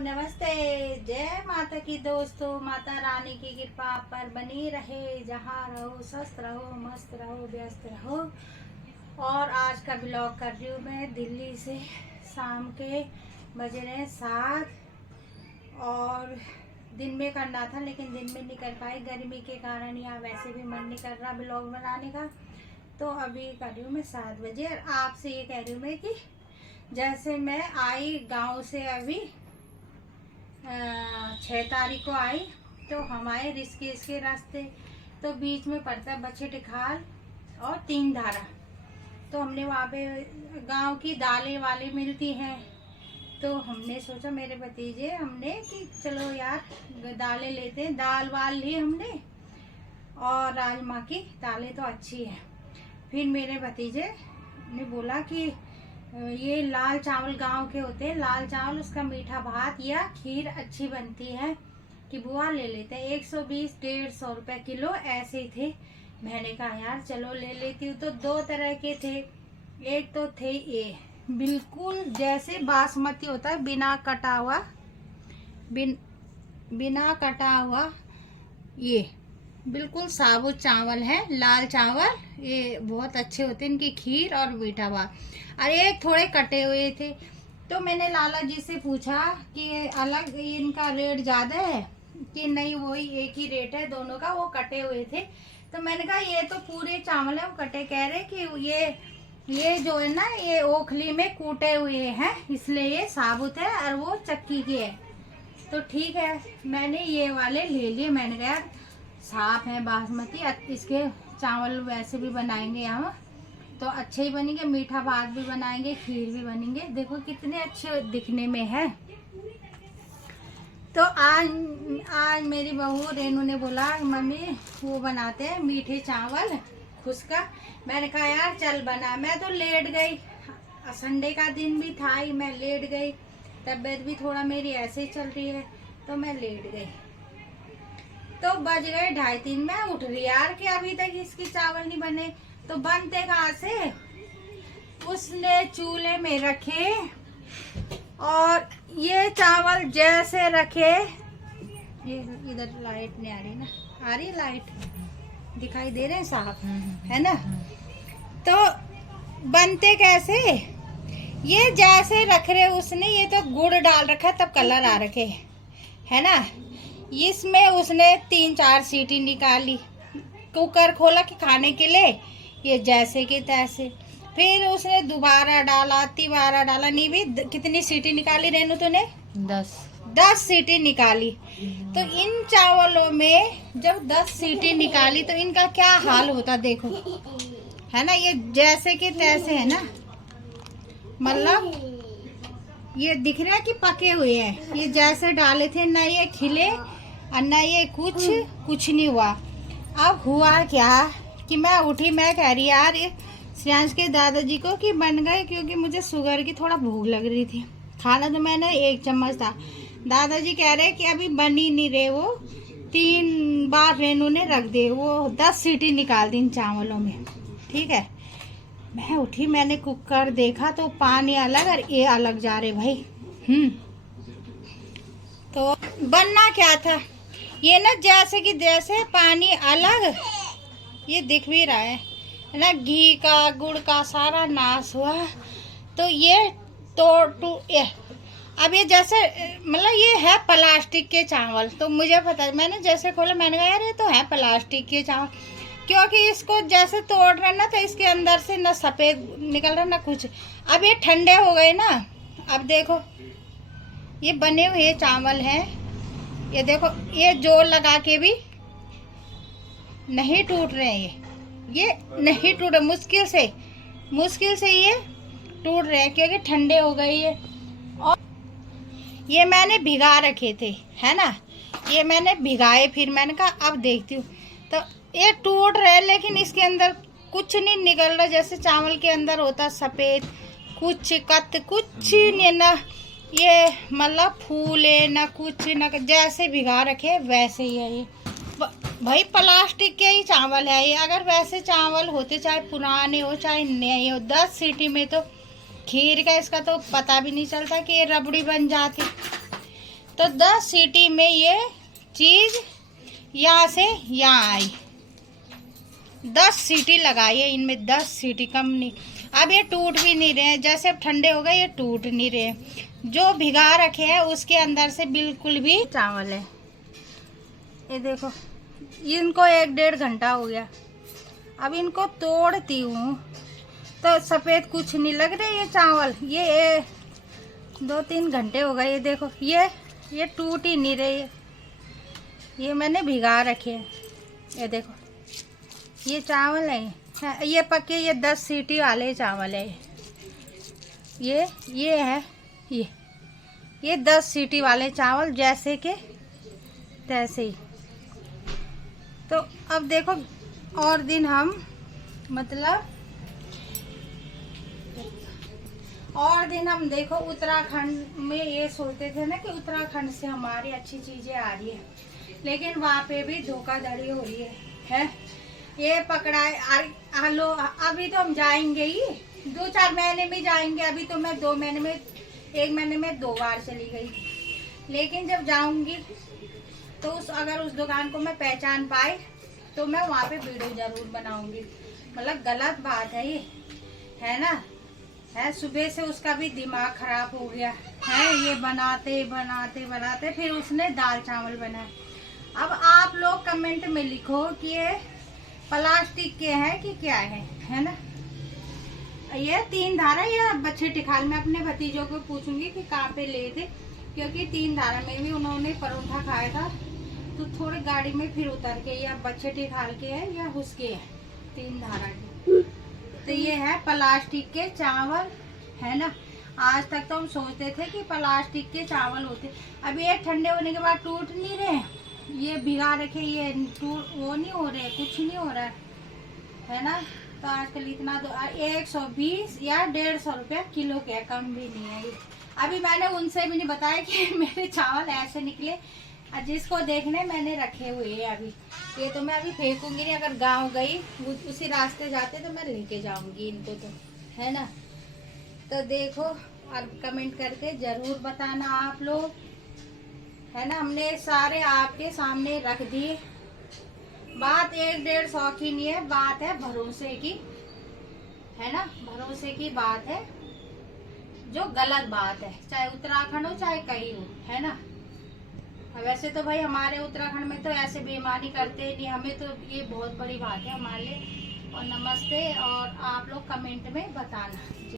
नमस्ते। जय माता की दोस्तों, माता रानी की कृपा आप पर बनी रहे। जहाँ रहो स्वस्थ रहो, मस्त रहो, व्यस्त रहो। और आज का ब्लॉग कर रही हूँ मैं दिल्ली से। शाम के बज रहे हैं 7 और दिन में करना था लेकिन दिन में नहीं कर पाई गर्मी के कारण, या वैसे भी मन नहीं कर रहा ब्लॉग बनाने का। तो अभी कर रही हूँ मैं 7 बजे। और आपसे ये कह रही हूँ मैं कि जैसे मैं आई गांव से अभी 6 तारीख को आई, तो हमारे ऋषिकेश के रास्ते तो बीच में पड़ता है बछे टिखाल और 3 धारा। तो हमने वहाँ पे गांव की दालें वाले मिलती हैं, तो हमने सोचा मेरे भतीजे हमने कि चलो यार दालें लेते हैं। दाल वाल ली हमने और राजमा की दालें तो अच्छी है। फिर मेरे भतीजे ने बोला कि ये लाल चावल गांव के होते हैं, लाल चावल उसका मीठा भात या खीर अच्छी बनती है कि बुआ ले लेते हैं। 120-150 रुपये किलो ऐसे ही थे। मैंने कहा यार चलो ले लेती हूँ। तो 2 तरह के थे। एक तो थे ये बिल्कुल जैसे बासमती होता है, बिना कटा हुआ, बिना कटा हुआ, ये बिल्कुल साबुत चावल है, लाल चावल। ये बहुत अच्छे होते हैं, इनकी खीर और मीठा भात। और एक थोड़े कटे हुए थे। तो मैंने लाला जी से पूछा कि ये अलग इनका रेट ज़्यादा है कि नहीं, वही एक ही रेट है दोनों का। वो कटे हुए थे। तो मैंने कहा ये तो पूरे चावल है, वो कटे। कह रहे कि ये जो है ना, ये ओखली में कूटे हुए हैं इसलिए ये साबुत है और वो चक्की के है। तो ठीक है, मैंने ये वाले ले लिए। मैंने कहा साफ है बासमती, इसके चावल वैसे भी बनाएंगे हम तो अच्छे ही बनेंगे, मीठा भात भी बनाएंगे, खीर भी बनेंगे। देखो कितने अच्छे दिखने में है। तो आज मेरी बहू रेनू ने बोला मम्मी वो बनाते हैं मीठे चावल खुसका। मैंने कहा यार चल बना। मैं तो लेट गई, संडे का दिन भी था ही, मैं लेट गई। तबीयत भी थोड़ा मेरी ऐसे ही चल रही है तो मैं लेट गई। तो बज गए 2:30। मैं उठ रही यार कि अभी तक इसकी चावल नहीं बने। तो बनते कहाँ से, उसने चूल्हे में रखे और ये चावल जैसे रखे। ये इधर लाइट नहीं आ रही ना, आ रही लाइट, दिखाई दे रहे हैं साहब, है ना। तो बनते कैसे, ये जैसे रख रहे उसने, ये तो गुड़ डाल रखा तब कलर आ रखे है ना। इसमें उसने 3-4 सीटी निकाली, कुकर खोला कि खाने के लिए, ये जैसे कि तैसे। फिर उसने दोबारा डाला, तिबारा डाला। नहीं भी कितनी सीटी निकाली रेनू तूने? 10 सीटी निकाली। तो इन चावलों में जब 10 सीटी निकाली तो इनका क्या हाल होता देखो, है ना। ये जैसे कि तैसे है ना, मतलब ये दिख रहा है कि पके हुए हैं। ये जैसे डाले थे ना, ये खिले और ना ये कुछ नहीं हुआ। अब हुआ क्या कि मैं उठी, मैं कह रही यार ये श्रेयांश के दादाजी को कि बन गए, क्योंकि मुझे शुगर की थोड़ा भूख लग रही थी। खाना तो मैंने 1 चम्मच था। दादाजी कह रहे कि अभी बन ही नहीं रहे। वो 3 बार रेनू ने रख दे, वो 10 सीटी निकाल दी इन चावलों में। ठीक है, मैं उठी, मैंने कुकर देखा तो पानी अलग और ये अलग जा रहे भाई। तो बनना क्या था, ये ना जैसे कि जैसे पानी अलग, ये दिख भी रहा है ना, घी का गुड़ का सारा नाश हुआ। तो ये अब ये जैसे मतलब ये है प्लास्टिक के चावल। तो मुझे पता, मैंने जैसे खोला मैंने कहा यार ये तो है प्लास्टिक के चावल, क्योंकि इसको जैसे तोड़ रहे ना तो इसके अंदर से ना सफ़ेद निकल रहा ना कुछ। अब ये ठंडे हो गए ना, अब देखो ये बने हुए चावल हैं। ये देखो, ये जोर लगा के भी नहीं टूट रहे हैं। ये नहीं टूट रहे, मुश्किल से ये टूट रहे हैं क्योंकि ठंडे हो गए ये। और ये मैंने भिगा रखे थे, है ना, ये मैंने भिगाए। फिर मैंने कहा अब देखती हूँ। तो ये टूट रहे लेकिन इसके अंदर कुछ नहीं निकल रहा, जैसे चावल के अंदर होता सफ़ेद कुछ नहीं ना। ये मतलब फूले ना कुछ ना, जैसे भिगा रखे वैसे ही है ये भाई। प्लास्टिक के ही चावल है ये। अगर वैसे चावल होते, चाहे पुराने हो चाहे नए हो, 10 सीटी में तो खीर का इसका तो पता भी नहीं चलता कि ये रबड़ी बन जाती। तो 10 सीटी में ये चीज़ यहाँ से यहाँ आई। 10 सीटी लगाई है इनमें, 10 सीटी, कम नहीं। अब ये टूट भी नहीं रहे, जैसे अब ठंडे हो गए ये टूट नहीं रहे। जो भिगा रखे हैं उसके अंदर से बिल्कुल भी चावल है। ये देखो, इनको 1-1.5 घंटा हो गया। अब इनको तोड़ती हूँ तो सफ़ेद कुछ नहीं लग रहे ये चावल। ये 2-3 घंटे हो गए। ये देखो, ये टूट ही नहीं रहे। ये मैंने भिगा रखे हैं। ये देखो, ये चावल है, ये पके, ये 10 सीटी वाले चावल है। ये है, ये 10 सीटी वाले चावल, जैसे के तैसे ही। तो अब देखो, और दिन हम देखो उत्तराखंड में ये सोचते थे ना कि उत्तराखंड से हमारी अच्छी चीज़ें आ रही है, लेकिन वहाँ पे भी धोखाधड़ी हो रही है। ये पकड़ा है। हेलो, अभी तो हम जाएंगे ही, 2-4 महीने में जाएंगे। अभी तो मैं 1 महीने में 2 बार चली गई। लेकिन जब जाऊंगी तो अगर उस दुकान को मैं पहचान पाई तो मैं वहाँ पे वीडियो जरूर बनाऊंगी। मतलब गलत बात है ये, है ना। है, सुबह से उसका भी दिमाग खराब हो गया है। ये बनाते फिर उसने दाल चावल बनाए। अब आप लोग कमेंट में लिखो कि ये प्लास्टिक के हैं कि क्या है ना। ये 3 धारा, या बच्चे टिखाल में अपने भतीजों को पूछूंगी कि कहाँ पे ले थे, क्योंकि 3 धारा में भी उन्होंने परोठा खाया था। तो थोड़ी गाड़ी में फिर उतर के, या बच्चे टिखाल के है या उसके है, 3 धारा के। तो ये है प्लास्टिक के चावल, है ना। आज तक तो हम सोचते थे कि प्लास्टिक के चावल होते। अब ये ठंडे होने के बाद टूट नहीं रहे, ये भिगा रखे, ये वो नहीं हो रहे, कुछ नहीं हो रहा है ना। तो आजकल इतना तो 120 या 150 रुपया किलो के, कम भी नहीं है। अभी मैंने उनसे भी नहीं बताया कि मेरे चावल ऐसे निकले। जिसको देखने मैंने रखे हुए हैं अभी। ये तो मैं अभी फेंकूंगी नहीं, अगर गांव गई उसी रास्ते जाते तो मैं लेके जाऊंगी इनको, तो है ना। तो देखो, और कमेंट करके जरूर बताना आप लोग, है ना। हमने सारे आपके सामने रख दिए। बात 1-1.5 की नहीं है, बात है भरोसे की, है ना। भरोसे की बात है, जो गलत बात है, चाहे उत्तराखंड हो चाहे कहीं हो, है ना। वैसे तो भाई हमारे उत्तराखंड में तो ऐसे बेईमानी करते नहीं, हमें तो ये बहुत बड़ी बात है हमारे लिए। और नमस्ते, और आप लोग कमेंट में बताना।